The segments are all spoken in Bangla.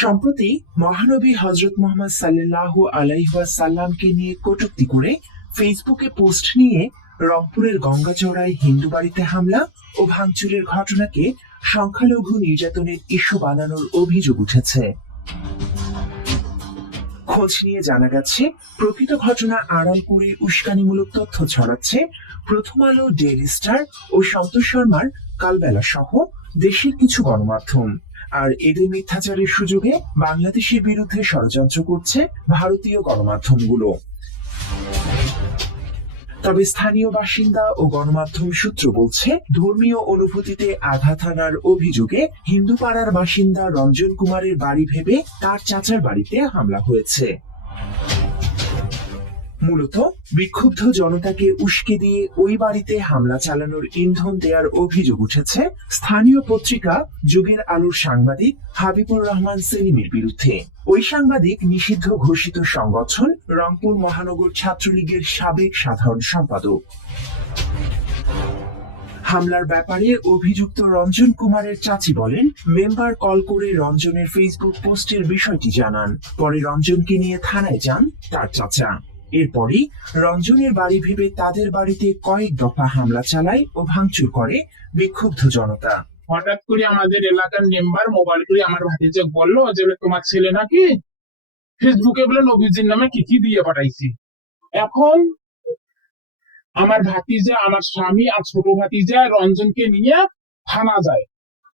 সম্প্রতি মহানবী হযরত মুহাম্মদ সাল্লাল্লাহু আলাইহি ওয়াসাল্লামকে নিয়ে কটূক্তি করে ফেসবুকে পোস্ট নিয়ে রংপুরের গঙ্গাচড়ায় হিন্দু বাড়িতে হামলা ও ভাঙচুরের ঘটনাকে সংখ্যালঘু নির্যাতনের ইস্যু বানানোর অভিযোগ উঠেছে। খোঁজ নিয়ে জানা গেছে, প্রকৃত ঘটনা আড়াল করে উস্কানিমূলক তথ্য ছড়াচ্ছে প্রথম আলো, ডেইলি স্টার ও সন্তোষ শর্মার কালবেলা সহ দেশের কিছু গণমাধ্যম। আর এদের মিথ্যাচারের সুযোগে বাংলাদেশের বিরুদ্ধে ষড়যন্ত্র করছে ভারতীয় গণমাধ্যমগুলো। তবে স্থানীয় বাসিন্দা ও গণমাধ্যম সূত্র বলছে, ধর্মীয় অনুভূতিতে আঘাত হানার অভিযোগে হিন্দু পাড়ার বাসিন্দা রঞ্জন কুমারের বাড়ি ভেবে তার চাচার বাড়িতে হামলা হয়েছে। মূলত বিক্ষুব্ধ জনতাকে উস্কে দিয়ে ওই বাড়িতে হামলা চালানোর ইন্ধন দেওয়ার অভিযোগ উঠেছে স্থানীয় পত্রিকা যুগের আলোর সাংবাদিক হাবিবুর রহমান সেলিমের বিরুদ্ধে। ওই সাংবাদিক নিষিদ্ধ ঘোষিত সংগঠন রংপুর মহানগর ছাত্রলীগের সাবেক সাধারণ সম্পাদক। হামলার ব্যাপারে অভিযুক্ত রঞ্জন কুমারের চাচি বলেন, মেম্বার কল করে রঞ্জনের ফেসবুক পোস্টের বিষয়টি জানান। পরে রঞ্জনকে নিয়ে থানায় যান তার চাচা। এরপরই রঞ্জনের বাড়ি ভেবে তাদের বাড়িতে কয়েক দফা হামলা চালায় ও ভাঙচুর করে বিক্ষুব্ধ জনতা। হঠাৎ করে আমাদের এলাকার মেম্বার মোবাইল করে আমার ভাতিজা বললো যে তোমার ছেলে নাকি ফেসবুকে বলে নবীজির নামে কি কি দিয়ে পাঠাইছি। এখন আমার ভাতিজা, আমার স্বামী আর ছোট ভাতিজা রঞ্জনকে নিয়ে থানা যায়।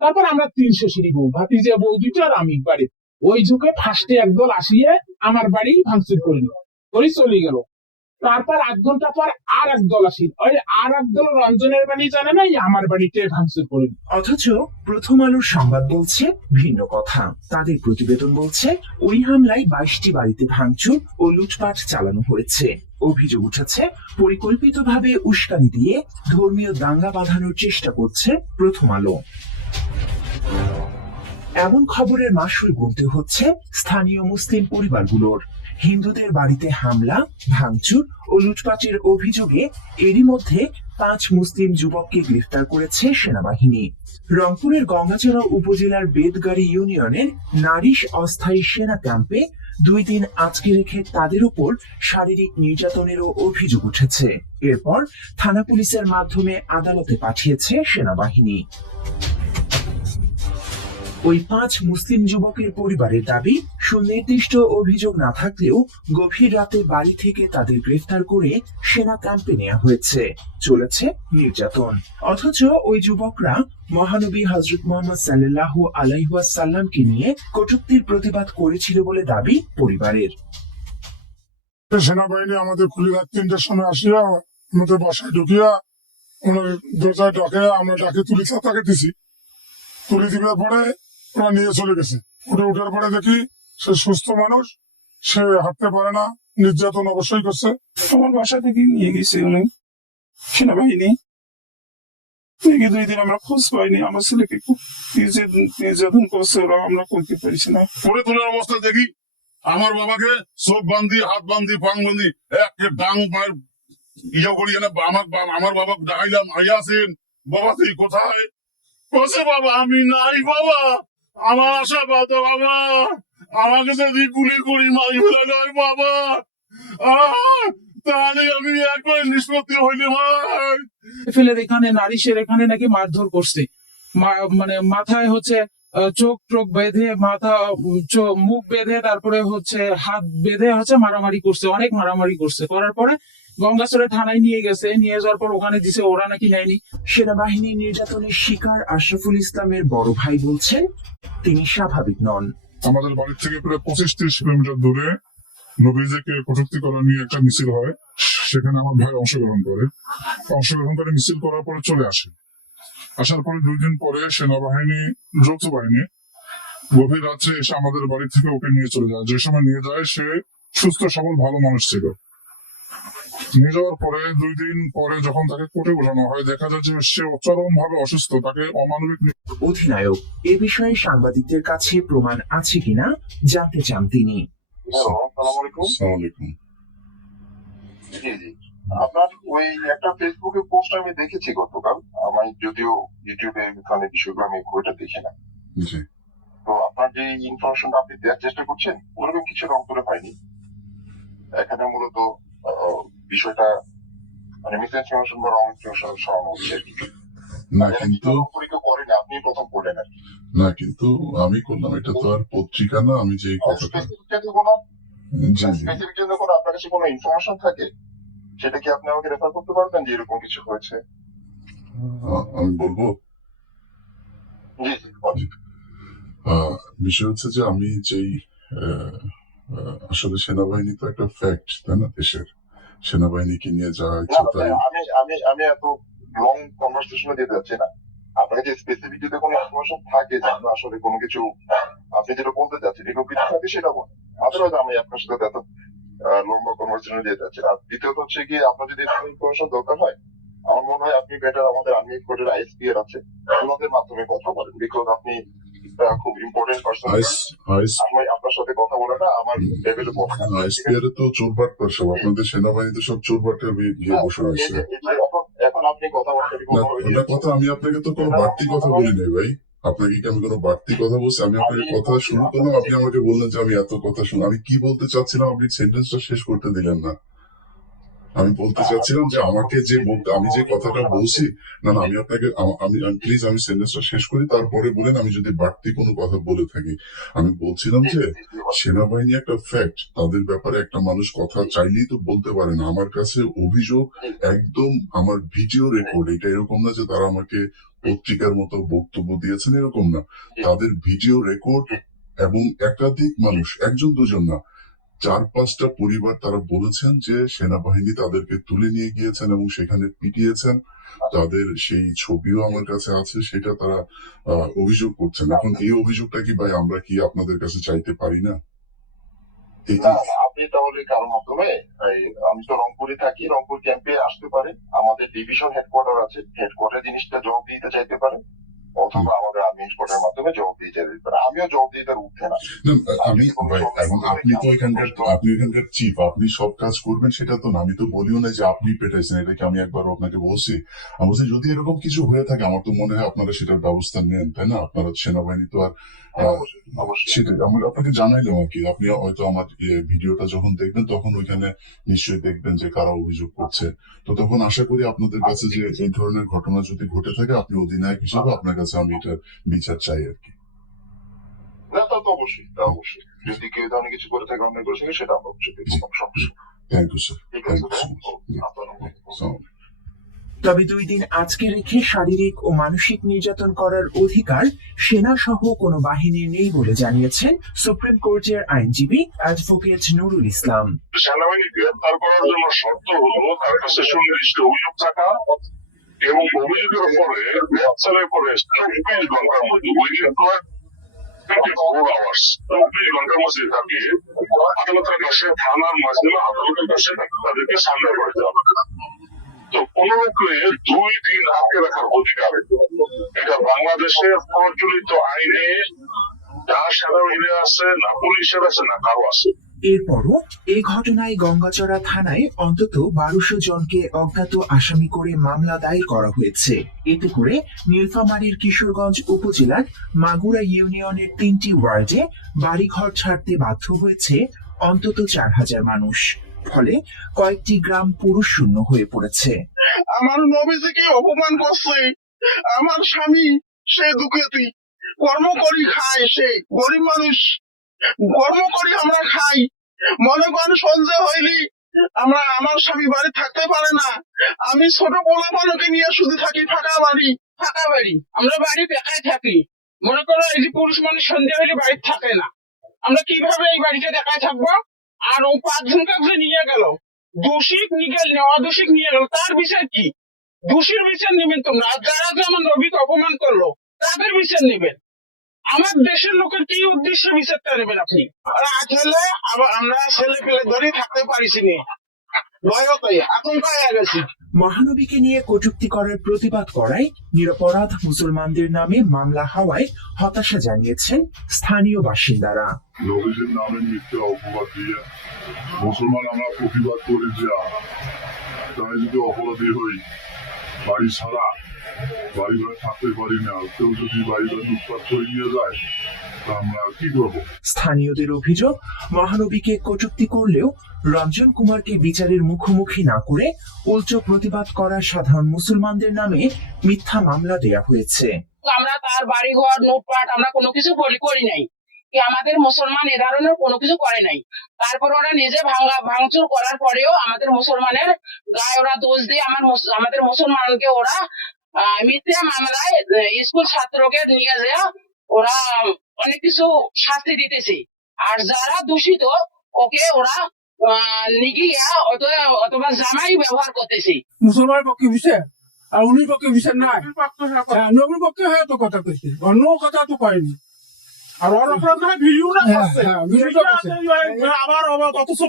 তারপর আমরা 300 সিঁড়ি বউ, ভাতিজা বউ দুইটা আর আমি বাড়ি। ওই ঝুঁকে ফার্স্টে একদল আসিয়ে আমার বাড়ি ভাঙচুর করলো, করে চলে গেল। তারপর 8 ঘন্টা পর আর একদল আসি, ওই আর একদল রঞ্জনের বাড়ি জানে নাই, আমার বাড়িতে ভাঙচুর করে। অথচ প্রথম আলোর সংবাদ বলছে ভিন্ন কথা। তাদের প্রতিবেদন বলছে ওই হামলায় 22টি বাড়িতে ভাঙচুর ও লুটপাট চালানো হয়েছে। অভিযোগ উঠেছে পরিকল্পিতভাবে উস্কানি দিয়ে ধর্মীয় দাঙ্গা বাঁধানোর চেষ্টা করছে প্রথম আলো। এমন খবরের মাশুল গুনতে হচ্ছে স্থানীয় মুসলিম পরিবারগুলোর। হিন্দুদের বাড়িতে হামলা, ভাঙচুর ও লুটপাটের অভিযোগে এরই মধ্যে 5 মুসলিম যুবককে গ্রেফতার করেছে সেনাবাহিনী। রংপুরের গঙ্গাচড়া উপজেলার বেদগাড়ি ইউনিয়নের নারিশ অস্থায়ী সেনা ক্যাম্পে 2 দিন আটকে রেখে তাদের উপর শারীরিক নির্যাতনেরও অভিযোগ উঠেছে। এরপর থানা পুলিশের মাধ্যমে আদালতে পাঠিয়েছে সেনাবাহিনী। ওই 5 মুসলিম যুবকের পরিবারের দাবি, সুনির্দিষ্ট অভিযোগ না থাকলেও গভীর রাতে বাড়ি থেকে তাদের গ্রেফতার করে সেনা ক্যাম্পে নেওয়া হয়েছে। চলেছে নির্যাতন। অথচ ওই যুবকরা মহানবী হযরত মুহাম্মদ সাল্লাল্লাহু আলাইহি ওয়াসাল্লামকে নিয়ে কটূক্তির প্রতিবাদ করেছিল বলে দাবি পরিবারের। সেনাবাহিনী আমাদের খুলি রাত 3টার সময় আসিয়া আমাদের বাসায় ঢুকিয়া ওনার দরজায় ডাকে, আমরা ডাকে তুলি ছাতাকে দিছি। তুলি দিবার পরে ওরা নিয়ে চলে গেছে। উঠার পরে দেখি সে সুস্থ মানুষ, সে হাঁটতে পারে না, নির্যাতন অবশ্যই করছে। আমার বাসা থেকে নিয়ে গেছে উনি সেনাবাহিনী। 2 দিন আমরা খোঁজ পাইনি, আমার ছেলেকে খুব নির্যাতন করছে ওরা, আমরা করতে পারছি না। পরে তোলার অবস্থা দেখি আমার বাবাকে চোখ বান্ধি, হাত বান্ধি, পাং বান্ধি একটা ডাং মায়ের ইয়ে করি আমার বাবা ডাইলাম, আইয়া আছেন বাবা, তুই কোথায়? বসে বাবা আমি নাই, বাবা আমার আশা বাবা, বাবা আমাকে যদি গুলি করি মারি ফেলা যায় বাবা, তাহলে আমি একবার নিষ্পত্তি হইলে ভাই ফেলে এখানে নারিশের এখানে নাকি মারধর করছে, মানে মাথায় হচ্ছে চোখ টোক বেঁধে, মাথা মুখ বেঁধে, তারপরে হচ্ছে হাত বেঁধে হচ্ছে মারামারি করছে, অনেক মারামারি করছে। করার পরে গঙ্গাচড়া থানায় নিয়ে গেছে, নিয়ে যাওয়ার পর ওখানে দিছে, ওরা নাকি নেয়নি। সেনাবাহিনী নির্যাতনের শিকার আশরাফুল ইসলামের বড় ভাই বলছেন তিনি স্বাভাবিক নন। আমাদের বাড়ি থেকে প্রায় 25-30 কিলোমিটার দূরে নবীজিকে কটূক্তি করা নিয়ে একটা মিছিল হয়, সেখানে আমার ভাই অংশগ্রহণ করে মিছিল করার পরে চলে আসে। আসার পরে 2 দিন পরে সেনাবাহিনী, যৌথ বাহিনী গভীর রাত্রে এসে আমাদের বাড়ি থেকে ওকে নিয়ে চলে যায়। যে সময় নিয়ে যায় সে সুস্থ সবল ভালো মানুষ ছিল। নিয়ে যাওয়ার পরে 2 দিন পরে যখন তাকে কোর্টে ওঠানো হয়, দেখা যায় যে সে চরম ভাবে অসুস্থ, তাকে অমানবিক। অধিনায়ক এ বিষয়ে সাংবাদিকদের কাছে প্রমাণ আছে কিনা জানতে চান তিনি। আপনার ওই একটা ফেসবুকে পোস্ট আমি দেখেছি গতকাল, আমি যদিও ইউটিউবে বিষয়গুলো আমি ওইটা দেখি না। তো আপনার যে ইনফরমেশন আপনি দেওয়ার চেষ্টা করছেন ওরকম কিছু রংপুরে পাইনি। এখানে মূলত বিষয়টা মানে মিস ইনফরমেশন বা রং ইনফরমেশন সরানো হচ্ছে আর কি। না কিন্তু পরীক্ষা করেন আপনি প্রথম করলেন আর কি। না কিন্তু আমি করলাম, এটা তো আর পত্রিকা না, আমি যে কথাটা জি জি স্পেসিফিক যদি কোনো আপনার কাছে কোনো ইনফরমেশন থাকে সেটা কি আপনি আমাকে রেফার করতে পারবেন যে এরকম কিছু হয়েছে? আমি বলবো। জি জি বলেন। বিষয় হচ্ছে যে আমি যেই আসলে সেনাবাহিনী তো একটা ফ্যাক্ট, তাই না? দেশের সেনাবাহিনীকে নিয়ে যা না ইচ্ছা না, তাই। আমি এত লং কনভারসেশনে যেতে যাচ্ছি না। আপনার কাছে স্পেসিফিক যদি কোনো ইনফরমেশন থাকে যে আপনার আসলে কোনো কিছু আপনি যেটা বলতে চাচ্ছেন এরকম কিছু থাকে সেটা বলেন। আদারওয়াইজ আমি আপনার সাথে এত লম্বা কনভারসেশনে যেতে চাচ্ছি না। আর দ্বিতীয়ত হচ্ছে কি আপনার যদি ইনফরমেশন দরকার হয় আমার মনে হয় আপনি বেটার আমাদের আর্মি হেডকোয়ার্টার আইএসপি এর আছে ওনাদের মাধ্যমে কথা বলেন, বিকজ আপনি খুব ইম্পর্টেন্ট পার্সন। আমি আপনার সাথে কথা বলাটা আমার লেভেলে পড়ে না। আইএসপিআর তো চোরবাট করে সব, আপনাদের সেনাবাহিনীতে সব চোরবাটের গিয়ে বসে রয়েছে। এখন আপনি কথাবার্তা না কথা, আমি আপনাকে তো কোনো বাড়তি কথা বলি নাই ভাই। আপনাকে কি আমি কোনো বাড়তি কথা বলছি? আমি আপনাকে কথা শুরু করলাম, আপনি আমাকে বললেন যে আমি এত কথা শুনি। আমি কি বলতে চাচ্ছিলাম আপনি সেন্টেন্সটা শেষ করতে দিলেন না। আমি বলতে চাচ্ছিলাম যে আমাকে যে আমি যে কথাটা বলছি, না না আমি আপনাকে আমি প্লিজ আমি সেন্টেন্সটা শেষ করি, তারপরে বলেন আমি যদি বাড়তি কোনো কথা বলে থাকি। আমি বলছিলাম যে সেনাবাহিনী একটা ফ্যাক্ট, তাদের ব্যাপারে একটা মানুষ কথা চাইলেই তো বলতে পারে না। আমার কাছে অভিযোগ একদম আমার ভিডিও রেকর্ড, এটা এরকম না যে তারা আমাকে পত্রিকার মতো বক্তব্য দিয়েছেন, এরকম না। তাদের ভিডিও রেকর্ড এবং একাধিক মানুষ, একজন দুজন না, 4-5টা পরিবার তারা বলেছেন যে সেনাবাহিনী তাদেরকে তুলে নিয়ে গিয়েছেন এবং সেখানে পিটিয়েছেন। তাদের সেই ছবিও আমার কাছে আছে, সেটা তারা অভিযোগ করছেন। এখন এই অভিযোগটা কি ভাই আমরা কি আপনাদের কাছে চাইতে পারি না? আপনি তাহলে কারোর মাধ্যমে আমি তো রংপুরে থাকি, রংপুর ক্যাম্পে আসতে পারে, আমাদের ডিভিশন হেডকোয়ার্টার আছে, হেডকোয়ার্টার জিনিসটা জবাব দিতে চাইতে পারে, অথবা আমাদের আর্মি হেডকোয়ার্টারের মাধ্যমে জবাব দিয়ে যেতে পারে। আমিও জবাব দিয়ে তার উঠতে না। আমি ভাই এখন আপনি তো এখানকার চিফ, আপনি সব কাজ করবেন সেটা তো না। আমি তো বলিও না যে আপনি পেটাইছেন, এটাকে আমি একবার আপনাকে বলছি। আমি বলছি যদি এরকম কিছু হয়ে থাকে আমার তো মনে হয় আপনারা সেটার ব্যবস্থা নেন, তাই না? আপনারা সেনাবাহিনী তো আর সেটাই আমি আপনাকে জানাইলাম আর কি। আপনি হয়তো আমার ভিডিওটা যখন দেখবেন তখন ওইখানে নিশ্চয়ই দেখবেন যে কারা অভিযোগ করছে। তো তখন আশা করি আপনাদের কাছে যে এই ধরনের ঘটনা যদি ঘটে থাকে আপনি অধিনায়ক হিসেবে আপনার কাছে আমি এটার বিচার চাই আর কি। না তা তো অবশ্যই, তা অবশ্যই যদি কেউ ধরনের কিছু করে থাকে অন্যায় করে থাকে সেটা আমরা অবশ্যই দেখবো, সমস্যা নেই। থ্যাংক ইউ স্যার, ঠিক থ্যাংক আছে ইউ সো মাচ। তবে 2 দিন আজকে রেখে শারীরিক ও মানসিক নির্যাতন করার অধিকার সেনা সহ কোনো বাহিনীর নেই বলে জানিয়েছেন সুপ্রিম কোর্টের আইনজীবী অ্যাডভোকেট নুরুল ইসলাম। সেনাবাহিনী গ্রেপ্তার করার জন্য শর্ত হলো তার কাছে সুনির্দিষ্ট অভিযোগ থাকা এবং অভিযোগের পরে গ্রেপ্তারের পরে 24 ঘন্টার মধ্যে উইদিন 24 আওয়ার্স 24 ঘন্টার মধ্যে তাকে আদালতের কাছে, থানার মাধ্যমে আদালতের কাছে তাদেরকে সামনে করতে হবে। তো কোন লোককে 2 দিন আটকে রাখার অধিকার এটা বাংলাদেশের প্রচলিত আইনে না সেনাবাহিনী আছে, না পুলিশের আছে, না কারো আছে। এরপরও এই ঘটনায় গঙ্গাচড়া থানায় অন্তত 1200 জনকে অজ্ঞাত আসামি করে মামলা দায়ের করা হয়েছে। এতে করে নীলফামারীর কিশোরগঞ্জ উপজেলার মাগুরা ইউনিয়নের 3টি ওয়ার্ডে বাড়িঘর ছাড়তে বাধ্য হয়েছে অন্তত 4000 মানুষ। ফলে কয়েকটি গ্রাম পুরুষ শূন্য হয়ে পড়েছে। আমার নবীজিকে অপমান করছে, আমার স্বামী সে দুঃখেতি, কর্ম করি খায়, সে গরিব মানুষ, কর্ম করি আমরা খাই। মনে করেন সন্ধ্যে হইলি আমার স্বামী বাড়ি থাকতে পারে না, আমি ছোট পোলাপানকে নিয়ে শুধু থাকি ফাঁকা বাড়ি। আমরা বাড়ি দেখাই থাকি, মনে করো এই যে পুরুষ মানুষ সন্ধ্যা হইলে বাড়ি থাকে না, আমরা কিভাবে এই বাড়িতে দেখায় থাকবো? আর ও 5 জনকে যে নিয়ে গেল, দোষিক নেওয়া দোষিক নিয়ে গেল, তার বিচার কি? দোষীর বিচার নেবেন তোমরা, আর যারা যে আমার নবীকে অপমান করলো তাদের বিচার নেবেন। আমার দেশের লোকের কি উদ্দেশ্যে বিচারটা নেবেন আপনি? রাত হলে আবার আমরা ছেলে পেলে ধরে থাকতে পারিছি নি, ভয়তাই আতঙ্ক হয়ে গেছি। মহানবীকে নিয়ে কটূক্তি করার প্রতিবাদ করায় নিরপরাধ মুসলমানদের নামে মামলা হওয়ায় হতাশা জানিয়েছেন স্থানীয় বাসিন্দারা। নবীজির নামে মিথ্যা অপবাদ দিয়ে মুসলমান আমরা প্রতিবাদ করি যে তাই যদি অপরাধী হই, বাড়ি ছাড়া, বাড়ি ঘরে থাকতে পারি না, কেউ যদি বাড়ি ঘরে লুটপাট করে নিয়ে যায় তা আমরা কি করবো? স্থানীয়দের অভিযোগ, মহানবীকে কটূক্তি করলেও রঞ্জন কুমারকে বিচারের মুখোমুখি না করে উল্টো প্রতিবাদ করা সাধারণ মুসলমানদের নামে মিথ্যা মামলা দেয়া হয়েছে। আমরা তার বাড়িঘর লুটপাট আমরা কোনো কিছু করি নাই, কি আমাদের মুসলমান এ ধরনের কোনো কিছু করে নাই। তারপর ওরা নিজে ভাঙচুর করার পরেও আমাদের মুসলমানের গায়ে ওরা দোষ দিয়ে আমাদের মুসলমানকে ওরা মিথ্যা মামলায় স্কুল ছাত্রকে নিয়ে যায় ওরা অনেক কিছু শাস্তি দিতেছে। আর যারা দূষিত ওকে ওরা নিগিয়া অথবা জামাই ব্যবহার করতেছে। মুসলমানের পক্ষে বিচার আর উনির পক্ষে বিচার নাই, নবীর পক্ষে হয়ে তো কথা কইছে, অন্য কথা তো কয়নি। আর ওর অপরাধ না ভিডিওটা করছে, ভিডিওটা করছে। আবার অথচ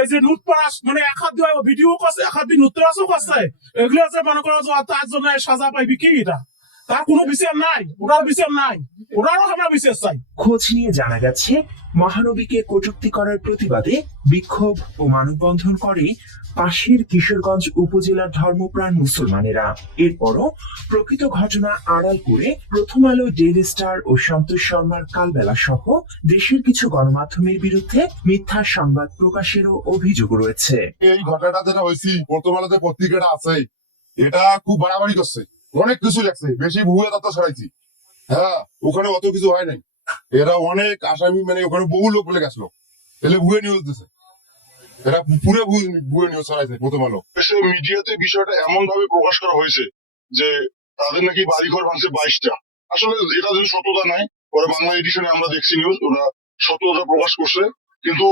এই যে লুটপাট মানে এক হাত দিয়ে ভিডিও করছে, এক হাত দিয়ে লুটতরাজও করছে, এগুলো আছে মনে করো তার জন্য সাজা পাইবি কি? এটা তার কোনো বিচার নাই, ওরার বিচার নাই, ওরারও আমরা বিচার চাই। খোঁজ নিয়ে জানা গেছে, মহানবীকে কটূক্তি করার প্রতিবাদে বিক্ষোভ ও মানববন্ধন করে পাশের কিশোরগঞ্জ উপজেলার ধর্মপ্রাণ মুসলমানেরা। এরপরও প্রকৃত ঘটনা আড়াল করে প্রথম আলো, ডেইলি স্টার ও সন্তোষ শর্মার কালবেলা সহ দেশের কিছু গণমাধ্যমের বিরুদ্ধে মিথ্যা সংবাদ প্রকাশেরও অভিযোগ রয়েছে। এই ঘটনাটা যেটা হয়েছে প্রথম আলোতে পত্রিকাটা আছে, এটা খুব বাড়াবাড়ি করছে, অনেক কিছু লেখছে, বেশি ভুয়া তথ্য ছড়াইছি। হ্যাঁ, ওখানে অত কিছু হয় নাই, এরা অনেক আসামি মানে ওখানে বহু লোক বলে গেছিল, এলে ভুয়ে নিউজ দিছে, এরা পুরো ভুয়ে নিউজ ছড়াইছে প্রথম আলো। মিডিয়াতে বিষয়টা এমন ভাবে প্রকাশ করা হয়েছে যে তাদের নাকি বাড়িঘর ভাঙছে 22টা। আসলে এটা যদি সত্যতা নাই, ওরা বাংলা এডিশনে আমরা দেখছি নিউজ, ওরা সত্যতা প্রকাশ করছে, কিন্তু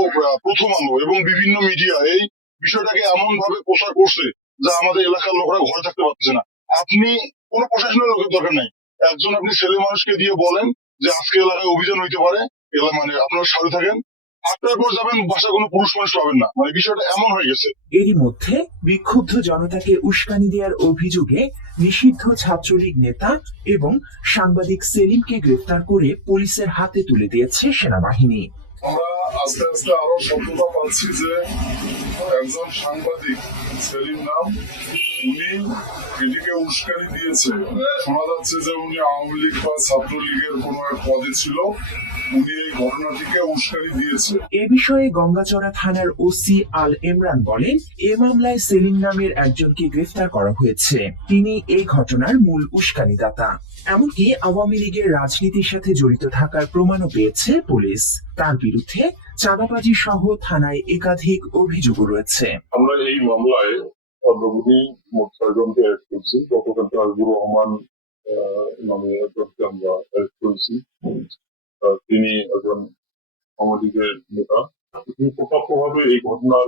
প্রথম আলো এবং বিভিন্ন মিডিয়া এই বিষয়টাকে এমন ভাবে প্রচার করছে যা আমাদের এলাকার লোকরা ঘরে থাকতে পারতেছে না। আপনি কোনো প্রশাসনের লোকের দরকার নাই, একজন আপনি ছেলে মানুষকে দিয়ে বলেন যে আজকে এলাকায় অভিযান হইতে পারে, মানে আপনারা সাথে থাকেন, আপনার পর যাবেন, বাসায় কোনো পুরুষ মানুষ পাবেন না, মানে বিষয়টা এমন হয়ে গেছে। এরই মধ্যে বিক্ষুব্ধ জনতাকে উস্কানি দেওয়ার অভিযোগে নিষিদ্ধ ছাত্রলীগ নেতা এবং সাংবাদিক সেলিমকে গ্রেফতার করে পুলিশের হাতে তুলে দিয়েছে সেনাবাহিনী। আমরা আস্তে আস্তে আরো সত্যতা পাচ্ছি যে একজন সাংবাদিক সেলিম নাম, উনি এটিকে উস্কানি দিয়েছে। শোনা যাচ্ছে যে উনি আওয়ামী লীগ বা ছাত্রলীগের কোন এক পদে ছিল, উনি এই ঘটনাটিকে উস্কানি দিয়েছে। এ বিষয়ে গঙ্গাচড়া থানার ওসি আল ইমরান বলেন, এ মামলায় সেলিম নামের একজনকে গ্রেফতার করা হয়েছে, তিনি এই ঘটনার মূল উস্কানিদাতা। এমনকি আওয়ামী লীগের রাজনীতির সাথে জড়িত থাকার প্রমাণও পেয়েছে পুলিশ। তার বিরুদ্ধে চাঁদাবাজি সহ থানায় একাধিক অভিযোগও রয়েছে। আমরা এই মামলায় অগ্রগতি মোট 6 জনকে অ্যারেস্ট করেছি। গতকাল আজিজুর রহমান নামে একজনকে আমরা অ্যারেস্ট করেছি, তিনি একজন আওয়ামী লীগের নেতা। তিনি প্রত্যক্ষভাবে এই ঘটনার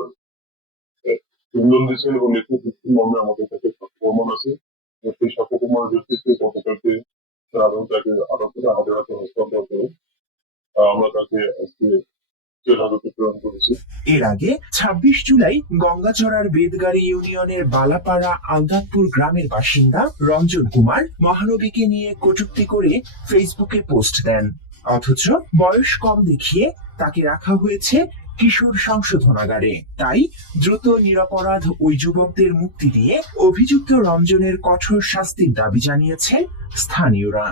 ইন্ধন দিয়েছেন এবং নেতৃত্ব মর্মে আমাদের কাছে প্রমাণ আছে। সেই সাক্ষ্য প্রমাণের ভিত্তিতে গতকালকে তাকে আটক করে আমাদের হাতে হস্তান্তর করে আমরা তাকে আজকে জেল হাজতে প্রেরণ করেছি। এর আগে 26 জুলাই গঙ্গাচড়ার বেদগাড়ি ইউনিয়নের বালাপাড়া আলদাতপুর গ্রামের বাসিন্দা রঞ্জন কুমার মহানবীকে নিয়ে কটূক্তি করে ফেসবুকে পোস্ট দেন, অথচ বয়স কম দেখিয়ে তাকে রাখা হয়েছে কিশোর সংশোধনাগারে। তাই দ্রুত নিরপরাধ ওই যুবকদের মুক্তি দিয়ে অভিযুক্ত রঞ্জনের কঠোর শাস্তির দাবি জানিয়েছেন স্থানীয়রা।